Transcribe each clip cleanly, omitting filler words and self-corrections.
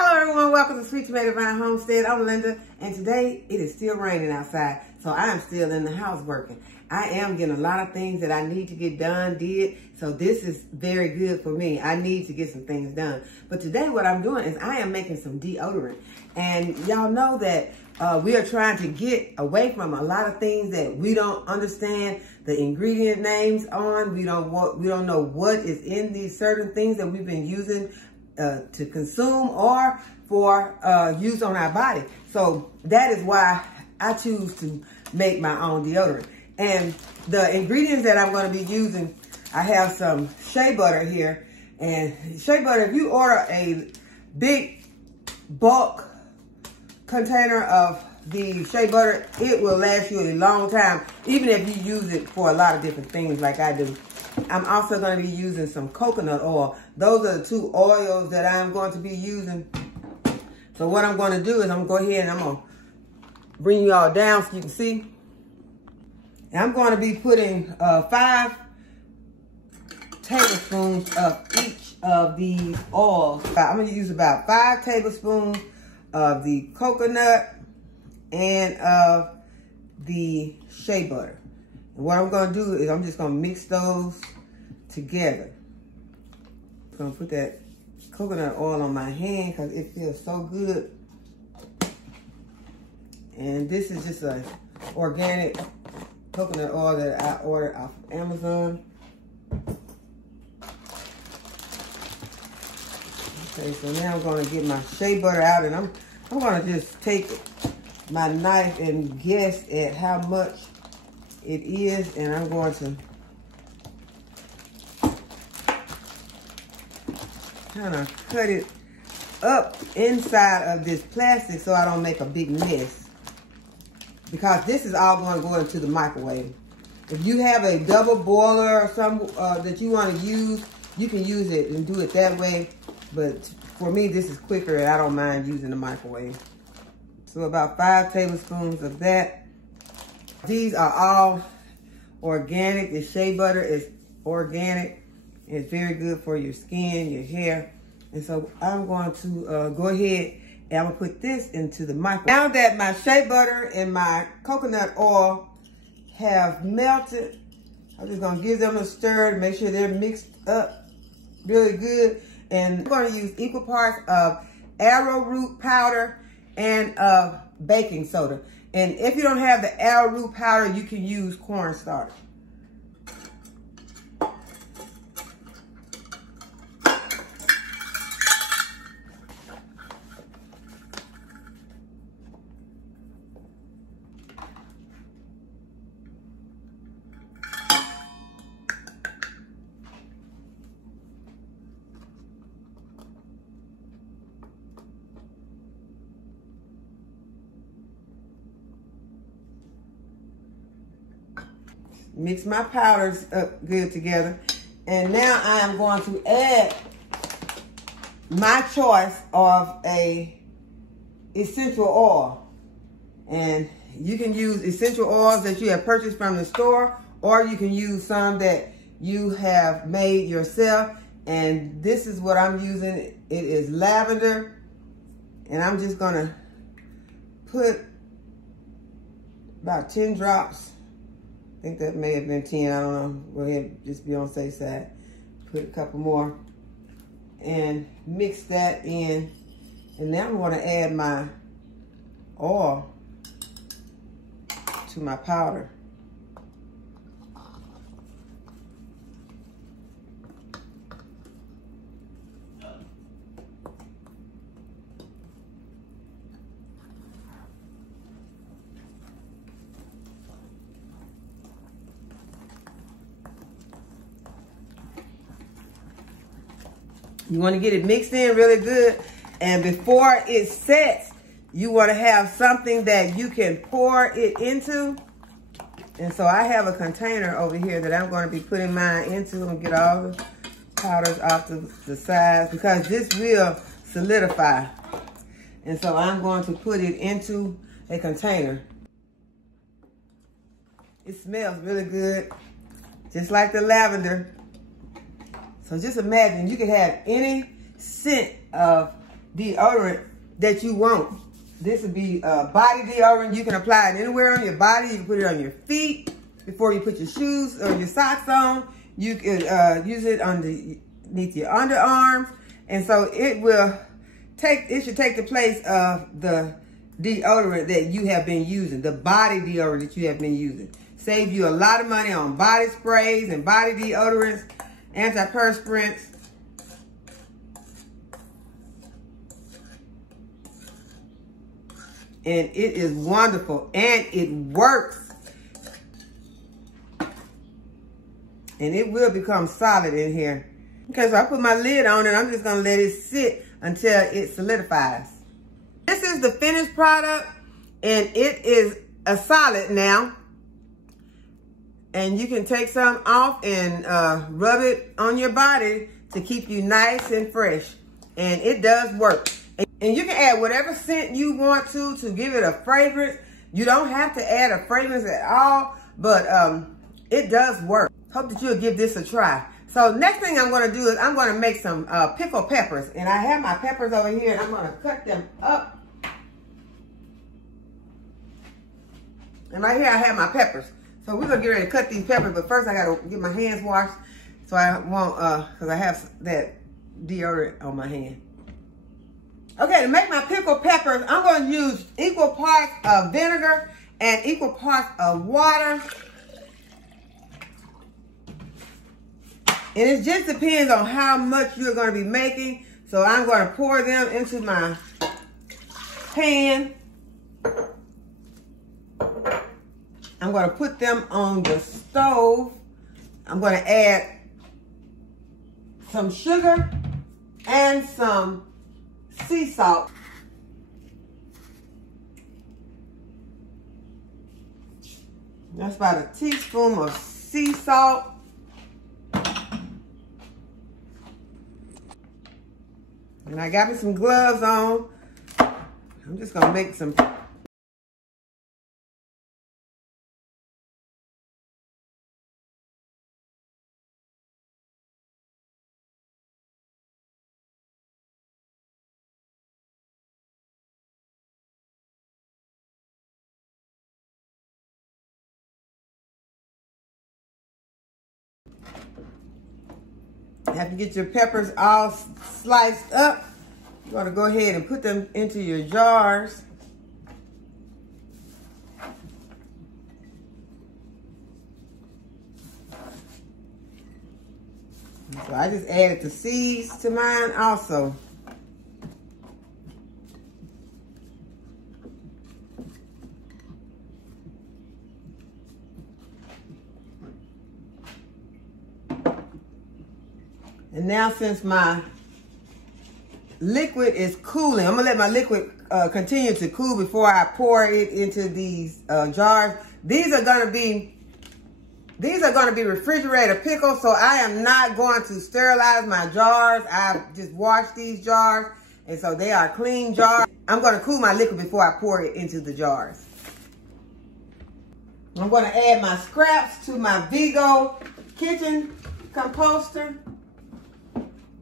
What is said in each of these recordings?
Hello everyone, welcome to Sweet Tomato Vine Homestead. I'm Linda, and today it is still raining outside, so I am still in the house working. I am getting a lot of things that I need to get did, so this is very good for me. I need to get some things done. But today what I'm doing is I am making some deodorant. And y'all know that we are trying to get away from a lot of things that we don't understand the ingredient names on. We don't know what is in these certain things that we've been using to consume or for use on our body. So that is why I choose to make my own deodorant. And the ingredients that I'm going to be using, I have some shea butter here. And shea butter, if you order a big bulk container of the shea butter, it will last you a long time, even if you use it for a lot of different things like I do. I'm also going to be using some coconut oil. Those are the two oils that I'm going to be using. So what I'm going to do is I'm going to go ahead and I'm going to bring you all down so you can see. And I'm going to be putting 5 tablespoons of each of these oils. I'm going to use about 5 tablespoons of the coconut and of the shea butter. And what I'm going to do is I'm just going to mix those together. I'm going to put that coconut oil on my hand because it feels so good. And this is just an organic coconut oil that I ordered off of Amazon. Okay, so now I'm going to get my shea butter out, and I'm going to just take my knife and guess at how much it is, and I'm going to kind of cut it up inside of this plastic so I don't make a big mess. Because this is all going to go into the microwave. If you have a double boiler or something that you want to use, you can use it and do it that way. But for me, this is quicker and I don't mind using the microwave. So about 5 tablespoons of that. These are all organic. The shea butter is organic. It's very good for your skin, your hair. And so I'm going to go ahead and I'm going to put this into the microwave. Now that my shea butter and my coconut oil have melted, I'm just going to give them a stir to make sure they're mixed up really good. And I'm going to use equal parts of arrowroot powder and of baking soda. And if you don't have the arrowroot powder, you can use cornstarch. Mix my powders up good together. And now I am going to add my choice of a essential oil. And you can use essential oils that you have purchased from the store, or you can use some that you have made yourself. And this is what I'm using. It is lavender. And I'm just gonna put about 10 drops. I think that may have been 10, I don't know. Go ahead, just be on the safe side. Put a couple more and mix that in. And now I'm going to add my oil to my powder. You want to get it mixed in really good. And before it sets, you want to have something that you can pour it into. And so I have a container over here that I'm going to be putting mine into and get all the powders off the sides because this will solidify. And so I'm going to put it into a container. It smells really good, just like the lavender. So just imagine you could have any scent of deodorant that you want. This would be body deodorant. You can apply it anywhere on your body. You can put it on your feet before you put your shoes or your socks on. You could use it underneath your underarms. And so it should take the place of the deodorant that you have been using, the body deodorant that you have been using. Save you a lot of money on body sprays and body deodorants, antiperspirants. And it is wonderful and it works. And it will become solid in here. Okay, so I put my lid on and I'm just gonna let it sit until it solidifies. This is the finished product and it is a solid now. And you can take some off and rub it on your body to keep you nice and fresh. And it does work. And you can add whatever scent you want to give it a fragrance. You don't have to add a fragrance at all, but it does work. Hope that you'll give this a try. So next thing I'm gonna do is I'm gonna make some pickled peppers. And I have my peppers over here and I'm gonna cut them up. And right here I have my peppers. So we're gonna get ready to cut these peppers, but first I gotta get my hands washed so I won't, cause I have that deodorant on my hand. Okay, to make my pickled peppers, I'm gonna use equal parts of vinegar and equal parts of water. And it just depends on how much you're gonna be making. So I'm gonna pour them into my pan. I'm gonna put them on the stove. I'm gonna add some sugar and some sea salt. That's about a teaspoon of sea salt. And I got me some gloves on. I'm just gonna make some. After you get your peppers all sliced up, you're gonna go ahead and put them into your jars. So I just added the seeds to mine also. And now since my liquid is cooling, I'm gonna let my liquid continue to cool before I pour it into these jars. These are gonna be refrigerator pickles, so I am not going to sterilize my jars. I've just washed these jars, and so they are clean jars. I'm gonna cool my liquid before I pour it into the jars. I'm gonna add my scraps to my VEGO kitchen composter.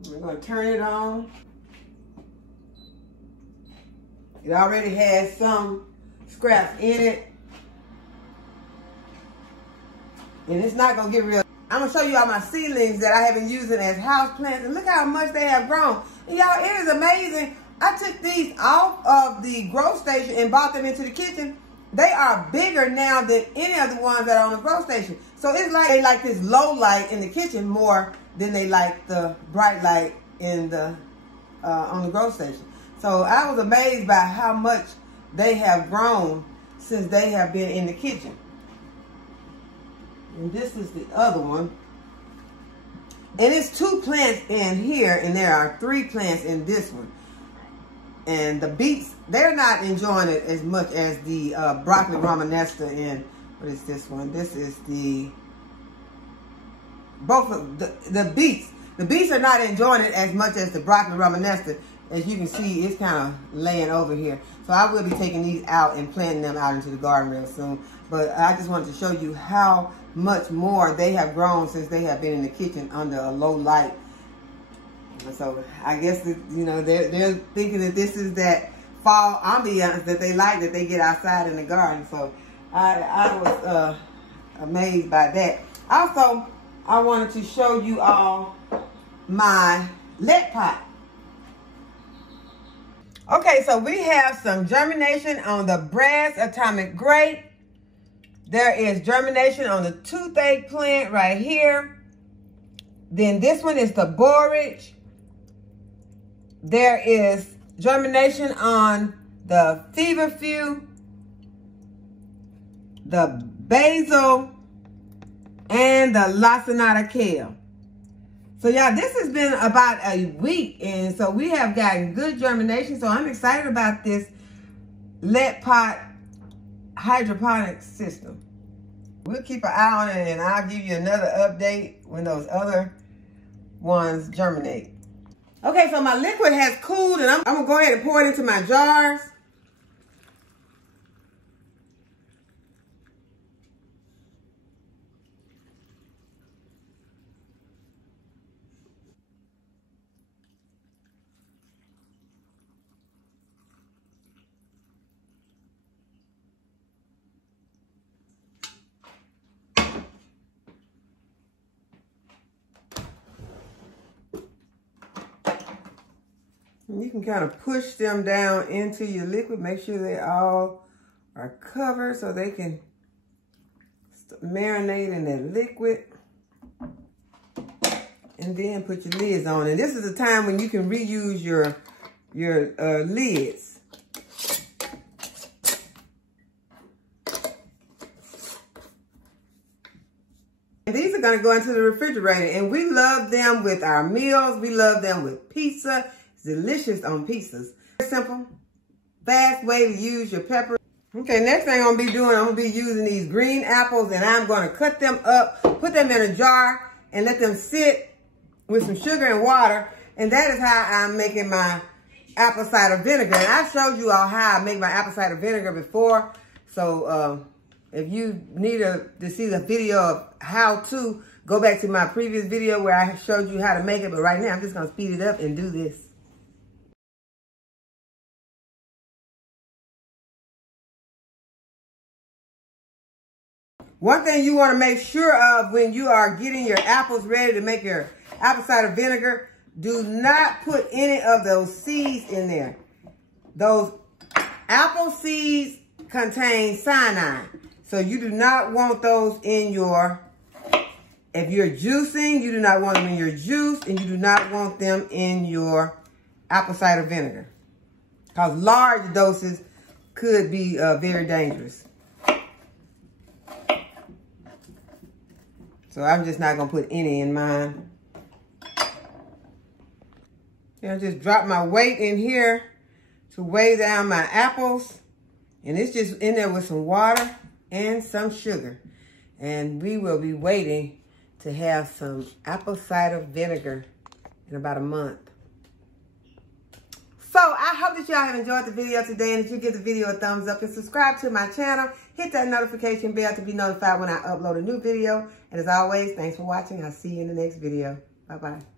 We're gonna turn it on. It already has some scraps in it. And it's not gonna get real. I'm gonna show you all my seedlings that I have been using as house plants. And look how much they have grown. And y'all, it is amazing. I took these off of the grow station and bought them into the kitchen. They are bigger now than any of the ones that are on the grow station. So it's like they like this low light in the kitchen more than they like the bright light in the on the grow station. So I was amazed by how much they have grown since they have been in the kitchen. And this is the other one. And it's 2 plants in here, and there are 3 plants in this one. And the beets, they're not enjoying it as much as the broccoli romanesca and what is this one? This is the both of the beets. The beets are not enjoying it as much as the broccoli romanesca. As you can see, it's kind of laying over here. So I will be taking these out and planting them out into the garden real soon. But I just wanted to show you how much more they have grown since they have been in the kitchen under a low light. So I guess that, you know, they're thinking that this is that fall ambiance that they like, that they get outside in the garden. So I was amazed by that. Also, I wanted to show you all my LetPot. Okay, so we have some germination on the brass atomic grape. There is germination on the toothache plant right here. Then this one is the borage. There is germination on the feverfew, the basil, and the lacinato kale. So y'all, this has been about a week, and so we have gotten good germination. So I'm excited about this LetPot hydroponic system. We'll keep an eye on it, and I'll give you another update when those other ones germinate. Okay, so my liquid has cooled, and I'm gonna go ahead and pour it into my jars. You can kind of push them down into your liquid. Make sure they all are covered so they can marinate in that liquid. And then put your lids on. And this is the time when you can reuse your lids. And these are going to go into the refrigerator. And we love them with our meals. We love them with pizza. Delicious on pizzas. Simple, fast way to use your pepper. Okay, next thing I'm gonna be doing, I'm gonna be using these green apples, and I'm gonna cut them up, put them in a jar, and let them sit with some sugar and water. And that is how I'm making my apple cider vinegar. And I showed you all how I make my apple cider vinegar before. So if you need to see the video of how to, go back to my previous video where I showed you how to make it. But right now, I'm just gonna speed it up and do this. One thing you want to make sure of when you are getting your apples ready to make your apple cider vinegar, do not put any of those seeds in there. Those apple seeds contain cyanide. So you do not want those in your, if you're juicing, you do not want them in your juice, and you do not want them in your apple cider vinegar. Because large doses could be very dangerous. So I'm just not gonna put any in mine. And I just drop my weight in here to weigh down my apples. And it's just in there with some water and some sugar. And we will be waiting to have some apple cider vinegar in about a month. So I hope that y'all have enjoyed the video today, and that you give the video a thumbs up and subscribe to my channel. Hit that notification bell to be notified when I upload a new video. And as always, thanks for watching. I'll see you in the next video. Bye-bye.